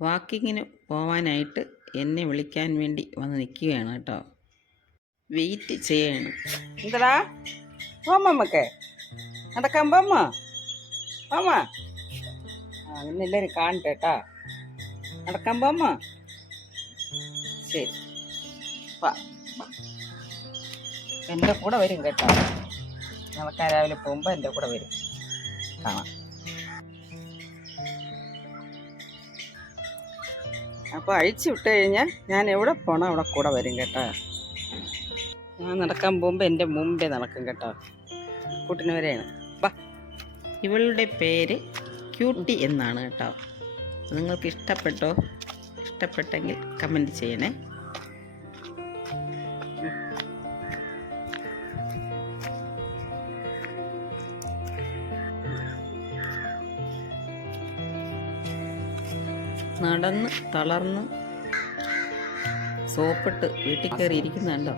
വാക്കിങ്ങിന് പോവാനായിട്ട് എന്നെ വിളിക്കാൻ വേണ്ടി വന്ന് നിൽക്കുകയാണ് കേട്ടോ. വെയിറ്റ് ചെയ്യണം. എന്തടാ? പോമ്മമ്മക്ക് നടക്കാൻ പോമ്മ പോമ്മ ആ ഇന്ന് എല്ലാവരും കാണട്ടെ കേട്ടാ. നടക്കാൻ പോമ്മ ശരി. വാ. എന്റെ കൂടെ വരും കേട്ടോ. നടക്കാൻ രാവിലെ പോകുമ്പോൾ എന്റെ കൂടെ വരും. കാണാം. അപ്പോൾ അഴിച്ചു വിട്ട് കഴിഞ്ഞാൽ ഞാൻ എവിടെ പോകണം അവിടെ കൂടെ വരും കേട്ടോ. ഞാൻ നടക്കാൻ പോകുമ്പോൾ എന്റെ മുമ്പേ നടക്കും കേട്ടോ. കൂട്ടിന് വരെയാണ്. വാ. ഇവളുടെ പേര് ക്യൂട്ടി എന്നാണ് കേട്ടോ. നിങ്ങൾക്ക് ഇഷ്ടപ്പെട്ടോ? ഇഷ്ടപ്പെട്ടെങ്കിൽ കമന്റ് ചെയ്യണേ. നടന്ന് തളർന്ന് സോപ്പിട്ട് വീട്ടിൽ കയറി ഇരിക്കുന്നുണ്ടോ.